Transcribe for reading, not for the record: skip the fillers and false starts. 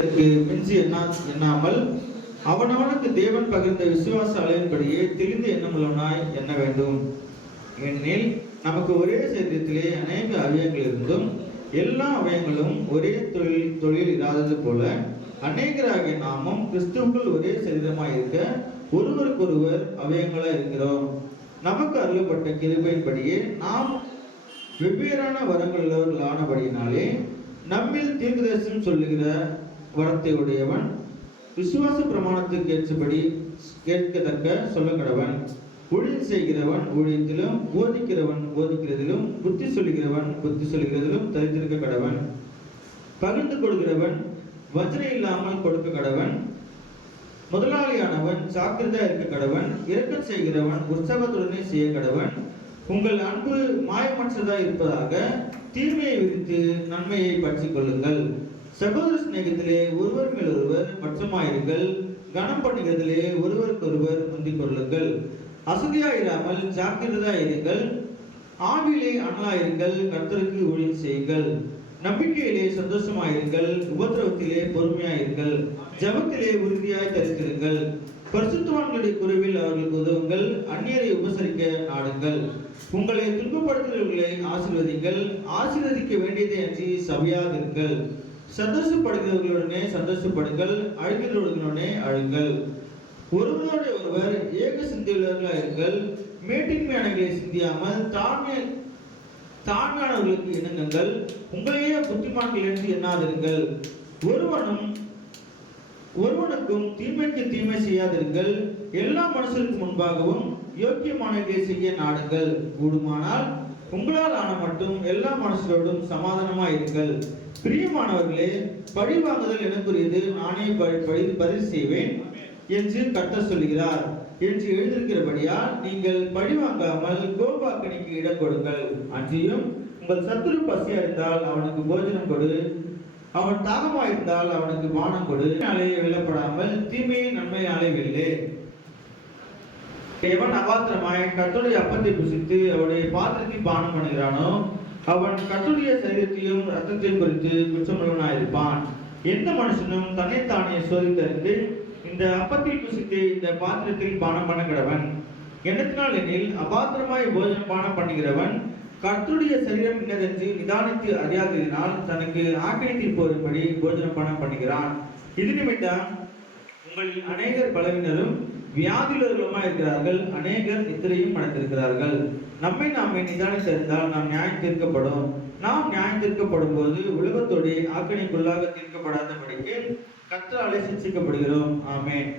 மிஞ்சி எண்ணாமல் அவனவனுக்கு தேவன் பகிர்ந்த விசுவாச அளவின்படியே தெளிந்த எண்ணமுள்ளவனாய் எண்ண வேண்டும். ஏனெனில் நமக்கு ஒரே சரீரத்திலே அநேக அவயங்கள் இருந்தும் எல்லா அவயங்களும் ஒரே தொழில் இராதது போல அநேகராகிய நாமும் கிறிஸ்துவுக்குள் ஒரே சரீரமாய் இருக்க ஒருவருக்கொருவர் அவயங்களாய் இருக்கிறோம். நமக்கு அருளப்பட்ட கிருபையின்படியே நாம் வெவ்வேறான வரங்கள் உள்ளவர்கள் ஆனபடியினாலே நம்மில் தீர்க்கதரிசனம் சொல்லுகிற வரத்தை உடையவன் விசுவாச பிரமாணத்துக்கு ஏற்றபடி கேட்கத்தக்க சொல்ல கடவன். ஊழியம் செய்கிறவன் ஊழியத்திலும், போதிக்கிறவன் போதிக்கிறதிலும், புத்தி சொல்லுகிறவன் புத்தி சொல்லுகிறதிலும் தரித்திருக்க கடவன். பகிர்ந்து கொடுக்கிறவன் வஞ்சனை இல்லாமல் கொடுக்க கடவன். முதலாளியானவன் ஜாக்கிரதா இருக்க கடவன். இரக்கம் செய்கிறவன் உற்சாகத்துடனே செய்ய கடவன். உங்கள் அன்பு மாயமற்றதாய் இருப்பதாக தீமையை விதித்து நன்மையை பற்றி கொள்ளுங்கள். சகோதர சிநேகத்திலே ஒருவர் மேல் ஒருவர் பட்சமாயிருங்கள். கனம் பண்ணுகிறதிலே ஒருவருக்கொருவர் முந்திக் கொள்ளுங்கள். அசதியாயிராமல் ஜாக்கிரதா இருங்கள். ஆவிலே அனலாயிருங்கள். கர்த்தருக்கு ஊழியம் செய்யுங்கள். நம்பிக்கையிலே சந்தோஷமாயிருங்கள். உபத்திரவத்திலே பொறுமையாயிருங்கள். ஜபத்திலே உறுதியாய் தரித்திருங்கள். பரிசுத்தவான்களுடைய குறைவில் அவர்களுக்கு உதவுங்கள். அந்நியரை உபசரிக்க நாடுங்கள். உங்களை துன்பப்படுத்துகிறவர்களை ஆசீர்வதிங்கள். ஆசீர்வதிக்க வேண்டியதை அன்றி சபையாக இருங்கள். சந்தோஷப்படுகிறவர்களுடனே சந்தோஷப்படுங்கள். அழுகிறவர்களுடனே அழுங்கள். ஒருவரோட ஒருவர் ஏக சிந்தையுள்ளவர்களாக இருங்கள். மேட்டின்மையானவர்களை சிந்தியாமல் தாழ்மையானவர்களுக்கு இணங்குங்கள். உங்களையே புத்திமான்கள் என்று எண்ணாதிருங்கள். ஒருவனுக்கும் தீமைக்கு தீமை செய்யாதிருங்கள். எல்லா மனுஷருக்கு முன்பாகவும் யோக்கியமானவர்களை செய்ய நாடுங்கள். கூடுமானால் உங்களால் ஆன மட்டும் எல்லா மனுஷரோடும் சமாதானமாயிருங்கள். பிரியமானவர்களே, பழி வாங்குதல் எனக்குரியது, நானே பதில் செய்வேன் என்று கர்த்தர் சொல்கிறார் என்று எழுதியிருக்கிறபடியால் நீங்கள் பழி வாங்காமல் கோபாக்கனிக்கு இடம் கொடுங்கள். அன்றியும் உங்கள் சத்துரு பசியா இருந்தால் அவனுக்கு போஜனம் கொடு. அவன் தாகமாயிருந்தால் அவனுக்கு பானம் கொடு. அலையை வெல்லப்படாமல் தீமையை நன்மையாலே வெல்லே. எவன் அபாத்திரமாய் கர்த்தருடைய அப்பத்தை புசித்து அவருடைய பாத்திரத்தில் பானம் பண்ணுகிறானோ அவன் கர்த்தருடைய சரீரத்தையும் ரத்தத்தையும் குறித்து குற்றமுள்ளவனாயிருப்பான். எந்த மனுஷனும் தன்னைத்தானே சோதித்தறிந்து இந்த அப்பத்தில் புசித்து இந்த பாத்திரத்தில் பானம் பண்ண கடவன். எண்ணத்தினால் எனில் அபாத்திரமாய் போஜனம் பானம் பண்ணுகிறவன் கர்த்தருடைய சரீரம் இன்னதென்று நிதானித்து அறியாததினால் தனக்கு ஆக்கினையில் போரும்படி போஜனம் பானம் பண்ணுகிறான். இது நிமித்தம் உங்களில் அநேகர் பலவினரும் வியாதியுள்ளவர்களுமாய் இருக்கிறார்கள். அநேகர் நித்திரையும் அடைந்திருக்கிறார்கள். நம்மை நாமே நிதானித்திருந்தால் நாம் நியாயம் தீர்க்கப்படும். நாம் நியாயம் தீர்க்கப்படும் போது உலகத்தோடு ஆக்கினைக்குள்ளாக தீர்க்கப்படாதபடிக்கு கர்த்தராலே சிட்சிக்கப்படுகிறோம். ஆமென்.